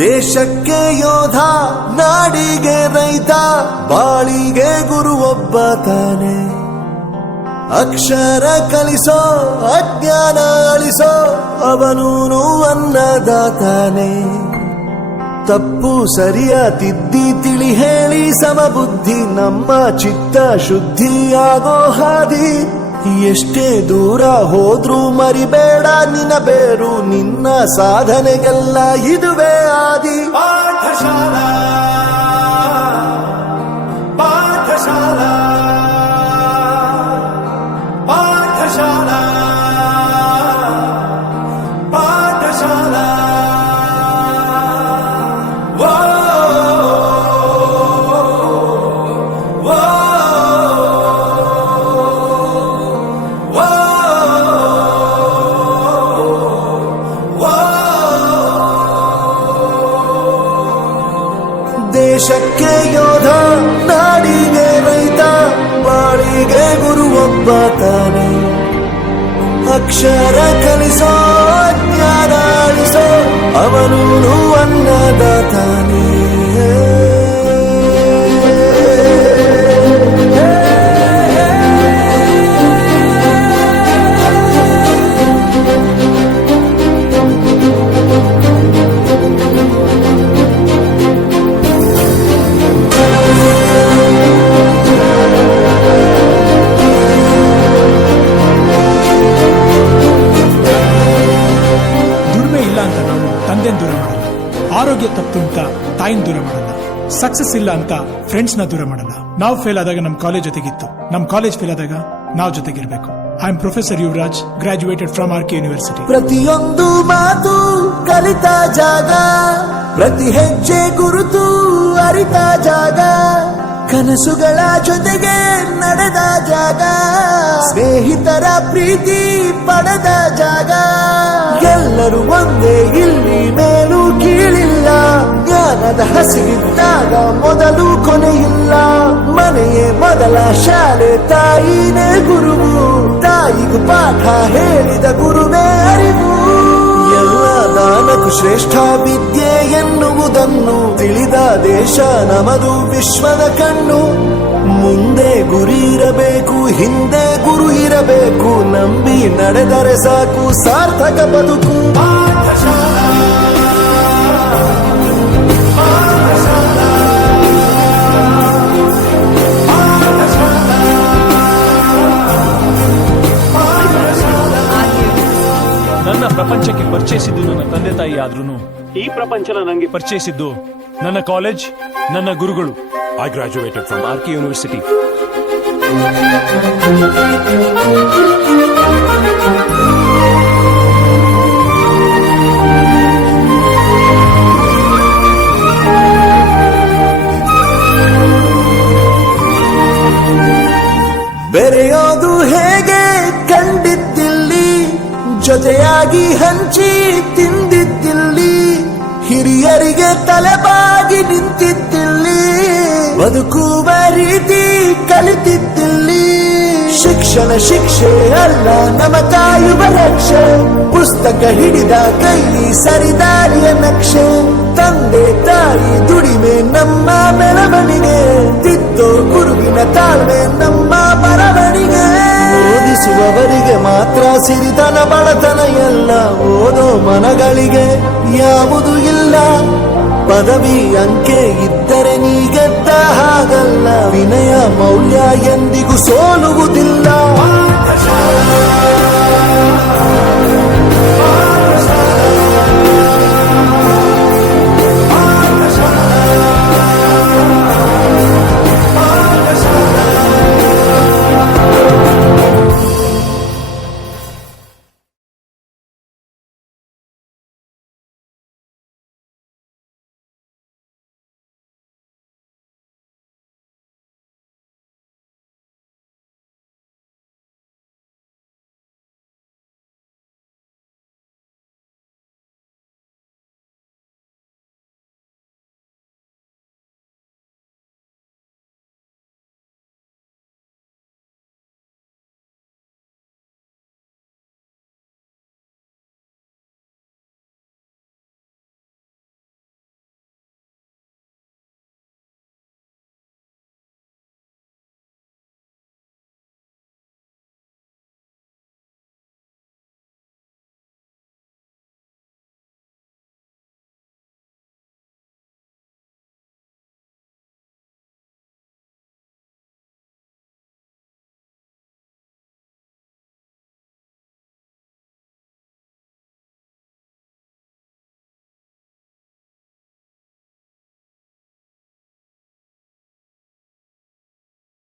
ದೇಶಕ್ಕೆ ಯೋಧ, ನಾಡಿಗೆ ರೈತ, ಬಾಳಿಗೆ ಗುರು ಒಬ್ಬ ತಾನೆ. ಅಕ್ಷರ ಕಲಿಸೋ, ಅಜ್ಞಾನ ಅಳಿಸೋ, ಅವನೂನು ಅನ್ನದಾತಾನೆ. ತಪ್ಪು ಸರಿಯ ತಿದ್ದಿ ತಿಳಿ ಹೇಳಿ ಸಮಬುದ್ಧಿ, ನಮ್ಮ ಚಿತ್ತ ಶುದ್ಧಿಯಾಗೋ ಹಾದಿ. ಎಷ್ಟೇ ದೂರ ಹೋದ್ರೂ ಮರಿಬೇಡ ನಿನ್ನ ಬೇರು, ನಿನ್ನ ಸಾಧನೆಗೆಲ್ಲ ಇದುವೇ ಆದಿ. ಪಾಠಶಾಲಾ ಪಾಠಶಾಲಾ ಪಾಠಶಾಲಾ ಪಾಠಶಾಲಾ. ದೇಶಕ್ಕೆ ಯೋಧ, ನಾಡಿಗೆ ರೈತ, ಬಾಳಿಗೆ ಗುರು ಒಬ್ಬ ತಾನೆ. ಅಕ್ಷರ ಕಲಿಸೋ, ಜ್ಞಾನ ಅಳಿಸೋ, ಅವನೂನು ಅನ್ನದಾತಾನೆ. ದೂರ ಮಾಡಲ್ಲ, ಆರೋಗ್ಯ ತಪ್ಪು ಅಂತ ತಾಯಿನ ದೂರ ಮಾಡಲ್ಲ, ಸಕ್ಸಸ್ ಇಲ್ಲ ಅಂತ ಫ್ರೆಂಡ್ಸ್ ನ ದೂರ ಮಾಡಲ್ಲ. ನಾವು ಫೇಲ್ ಆದಾಗ ನಮ್ ಕಾಲೇಜ್ ಜೊತೆಗಿತ್ತು, ನಮ್ ಕಾಲೇಜ್ ಫೇಲ್ ಆದಾಗ ನಾವು ಜೊತೆಗಿರ್ಬೇಕು. I am professor Yuvaraj, graduated from RK university. ಪ್ರತಿಯೊಂದು ಮಾತು ಕಲಿತ ಜಾಗ, ಪ್ರತಿ ಹೆಜ್ಜೆ ಗುರುತು ಅರಿತ ಜಾಗ, ಕನಸುಗಳ ಜೊತೆಗೆ ನಡೆದ ಜಾಗ, ಸ್ನೇಹಿತರ ಪ್ರೀತಿ ಪಡೆದ ಜಾಗ. ಎಲ್ಲರೂ ಒಂದೇ, ಇಲ್ಲಿ ಮೇಲೂ ಕೀಳಿಲ್ಲ, ಜ್ಞಾನದ ಹಸಿವಿದ್ದಾಗ ಮೊದಲು ಕೊನೆಯಿಲ್ಲ. ಮನೆಯೇ ಮೊದಲ ಶಾಲೆ, ತಾಯಿನೇ ಗುರುವು, ತಾಯಿಗೂ ಪಾಠ ಹೇಳಿದ ಗುರುವೇ ಅರಿವು. ಎಲ್ಲ ದಾನಕ್ಕೂ ಶ್ರೇಷ್ಠ ವಿದ್ಯೆ ಎನ್ನುವುದನ್ನು ತಿಳಿದ ದೇಶ ನಮದು, ವಿಶ್ವದ ಕಣ್ಣು. ಮುಂದೆ ಗುರಿ ಇರಬೇಕು, ಹಿಂದೆ ಗುರು ಇರಬೇಕು, ನಂಬಿ ನಡೆದರೆ ಸಾಕು ಸಾರ್ಥಕ ಬದುಕು. ಪಾಠಶಾಲಾ ಪಾಠಶಾಲಾ ನನ್ನ ಪ್ರಪಂಚಕ್ಕೆ ಪರಿಚಯಿಸಿದ್ದು ನನ್ನ ತಂದೆ ತಾಯಿ ಆದ್ರೂ ಈ ಪ್ರಪಂಚನ ನನಗೆ ಪರಿಚಯಿಸಿದ್ದು ನನ್ನ ಕಾಲೇಜ್, ನನ್ನ ಗುರುಗಳು. I graduated from RK University. ಬೆರೆಯೋದು ಹೇಗೆ ಕಂಡಿದ್ದಿಲ್ಲಿ, ಜೊತೆಯಾಗಿ ಹಂಚಿ ತಿಂದಿದ್ದಿಲ್ಲಿ, ಹಿರಿಯರಿಗೆ ತಲೆಬಾಗಿ ನಿಂತಿದ್ದಿಲ್ಲಿ, ಬದುಕುವ ರೀತಿ ಕಲಿತಿದ್ದಿಲ್ಲಿ. ಶಿಕ್ಷಣ ಶಿಕ್ಷೆ ಅಲ್ಲ, ನಮ ಕಾಯುವ ರಕ್ಷೆ, ಪುಸ್ತಕ ಹಿಡಿದ ಕೈಲಿ ಸರಿದಾರಿಯ ನಕ್ಷೆ. ತಂದೆ ತಾಯಿ ದುಡಿಮೆ ನಮ್ಮ ಬೆಳವಣಿಗೆ, ತಿದ್ದೋ ಗುರುವಿನ ತಾಳ್ಮೆ ನಮ್ಮ ಬರವಣಿಗೆ. ಓದಿಸುವವರಿಗೆ ಮಾತ್ರ ಸಿರಿತನ ಬಡತನ ಎಲ್ಲ, ಓದೋ ಮನಗಳಿಗೆ ಯಾವುದು ಇಲ್ಲ. ಪದವಿ ಅಂಕೆ ಇದ್ದರೆ ನೀ ಗೆದ್ದ ಹಾಗಲ್ಲ, ವಿನಯ ಮೌಲ್ಯ ಎಂದಿಗೂ ಸೋಲುವುದಿಲ್ಲ.